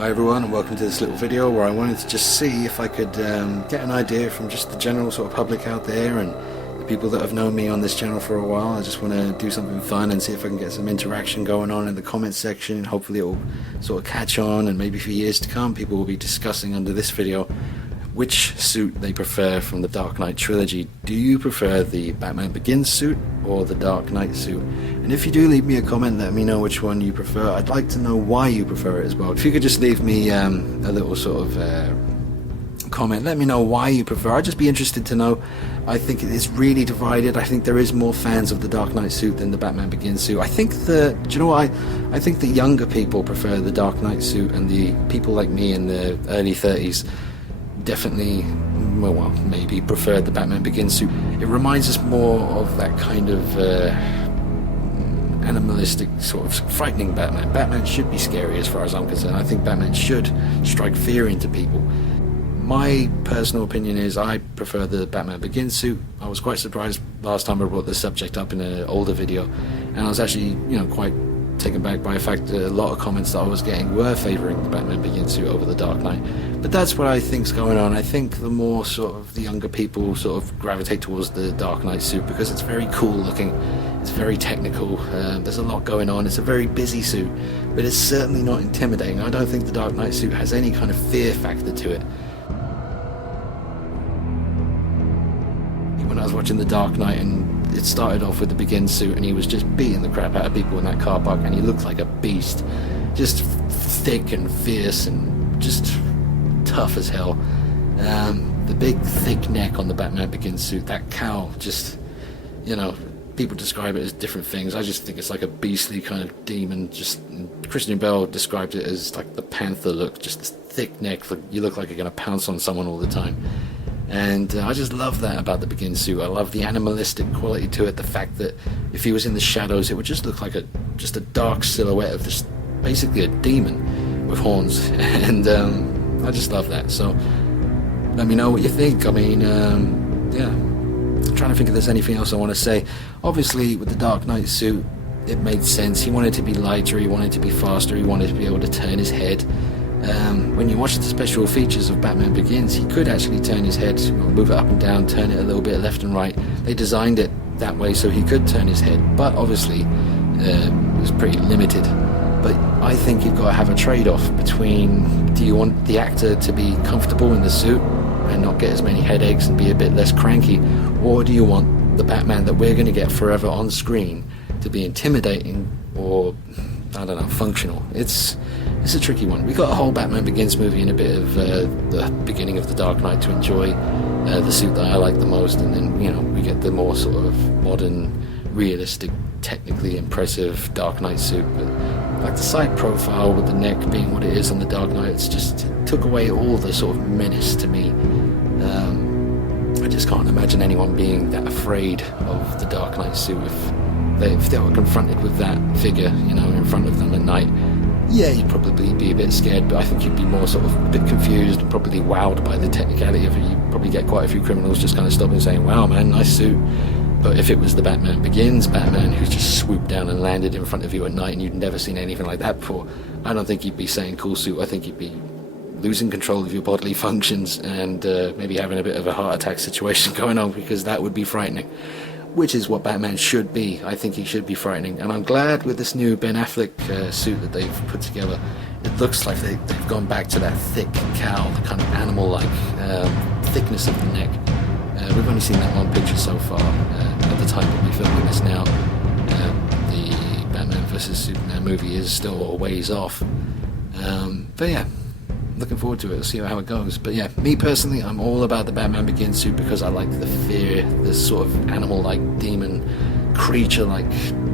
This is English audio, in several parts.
Hi everyone, and welcome to this little video where I wanted to just see if I could get an idea from just the general sort of public out there and the people that have known me on this channel for a while. I just want to do something fun and see if I can get some interaction going on in the comments section. Hopefully it will sort of catch on, and maybe for years to come people will be discussing under this video which suit they prefer from the Dark Knight Trilogy. Do you prefer the Batman Begins suit or the Dark Knight suit? And if you do, leave me a comment, let me know which one you prefer. I'd like to know why you prefer it as well. If you could just leave me a little sort of comment, let me know why you prefer. I'd just be interested to know. I think it's really divided. I think there is more fans of the Dark Knight suit than the Batman Begins suit. I think do you know what, I think the younger people prefer the Dark Knight suit, and the people like me in the early 30s definitely, well, maybe preferred the Batman Begins suit. It reminds us more of that kind of animalistic, sort of frightening Batman. Batman should be scary as far as I'm concerned. I think Batman should strike fear into people. My personal opinion is I prefer the Batman Begins suit. I was quite surprised last time I brought this subject up in an older video, and I was actually, quite taken back by the fact that a lot of comments that I was getting were favouring the Batman Begins suit over the Dark Knight. But that's what I think's going on. I think the more sort of the younger people sort of gravitate towards the Dark Knight suit because it's very cool looking, it's very technical, there's a lot going on, it's a very busy suit, but it's certainly not intimidating. I don't think the Dark Knight suit has any kind of fear factor to it. When I was watching the Dark Knight, and it started off with the Begins suit, and he was just beating the crap out of people in that car park, and he looked like a beast, just thick and fierce and just tough as hell. The big thick neck on the Batman Begins suit, that cowl, just, people describe it as different things. I just think it's like a beastly kind of demon. Just Christian Bale described it as like the panther look, just this thick neck, you look like you're going to pounce on someone all the time. And I just love that about the Begins suit. I love the animalistic quality to it, the fact that if he was in the shadows it would just look like just a dark silhouette of just basically a demon with horns. And I just love that. So let me know what you think. I mean, yeah, I'm trying to think if there's anything else I want to say. Obviously with the Dark Knight suit it made sense. He wanted to be lighter, he wanted to be faster, he wanted to be able to turn his head. When you watch the special features of Batman Begins, he could actually turn his head, move it up and down, turn it a little bit left and right. They designed it that way so he could turn his head, but obviously it was pretty limited. But I think you've got to have a trade-off between, do you want the actor to be comfortable in the suit and not get as many headaches and be a bit less cranky, or do you want the Batman that we're going to get forever on screen to be intimidating or, I don't know, functional? It's a tricky one. We got a whole Batman Begins movie and a bit of the beginning of the Dark Knight to enjoy, the suit that I like the most, and then we get the more sort of modern, realistic, technically impressive Dark Knight suit. But like the side profile with the neck being what it is on the Dark Knight, it took away all the sort of menace to me. I just can't imagine anyone being that afraid of the Dark Knight suit if they were confronted with that figure, in front of them at night. Yeah, you'd probably be a bit scared, but I think you'd be more sort of a bit confused and probably wowed by the technicality of it. You'd probably get quite a few criminals just kind of stopping and saying, wow man, nice suit. But if it was the Batman Begins Batman who's just swooped down and landed in front of you at night and you'd never seen anything like that before, I don't think you'd be saying cool suit. I think you'd be losing control of your bodily functions and maybe having a bit of a heart attack situation going on, because that would be frightening. Which is what Batman should be. I think he should be frightening. And I'm glad with this new Ben Affleck suit that they've put together, it looks like they've gone back to that thick cowl, the kind of animal-like thickness of the neck. We've only seen that one picture so far. At the time that we're filming this now, the Batman vs Superman movie is still a ways off. But yeah, looking forward to it. We'll see how it goes. But yeah, me personally, I'm all about the Batman Begins suit because I like the fear, the sort of animal-like, demon, creature-like,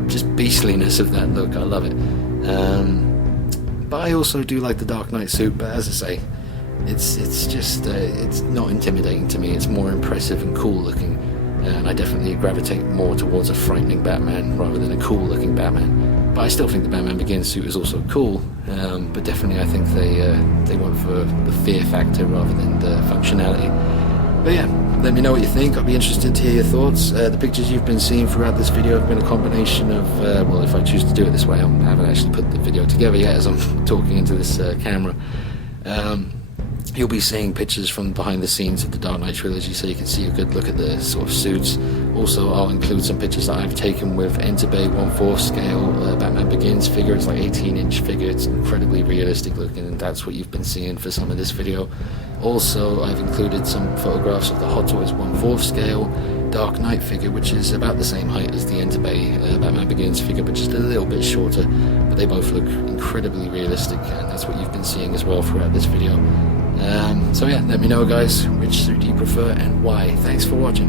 just beastliness of that look. I love it. But I also do like the Dark Knight suit. But as I say, it's just it's not intimidating to me. It's more impressive and cool looking, and I definitely gravitate more towards a frightening Batman rather than a cool-looking Batman. But I still think the Batman Begins suit is also cool, but definitely I think they went for the fear factor rather than the functionality. But yeah, let me know what you think. I'll be interested to hear your thoughts. The pictures you've been seeing throughout this video have been a combination of, well, if I choose to do it this way, I haven't actually put the video together yet as I'm talking into this camera. You'll be seeing pictures from behind the scenes of the Dark Knight Trilogy, so you can see a good look at the sort of suits. Also, I'll include some pictures that I've taken with Enterbay 1/4 scale Batman Begins figure. It's like 18-inch figure. It's incredibly realistic looking, and that's what you've been seeing for some of this video. Also, I've included some photographs of the Hot Toys 1/4 scale Dark Knight figure, which is about the same height as the Enterbay Batman Begins figure, but just a little bit shorter. But they both look incredibly realistic, and that's what you've been seeing as well throughout this video. So yeah, let me know guys, which suit do you prefer and why. Thanks for watching.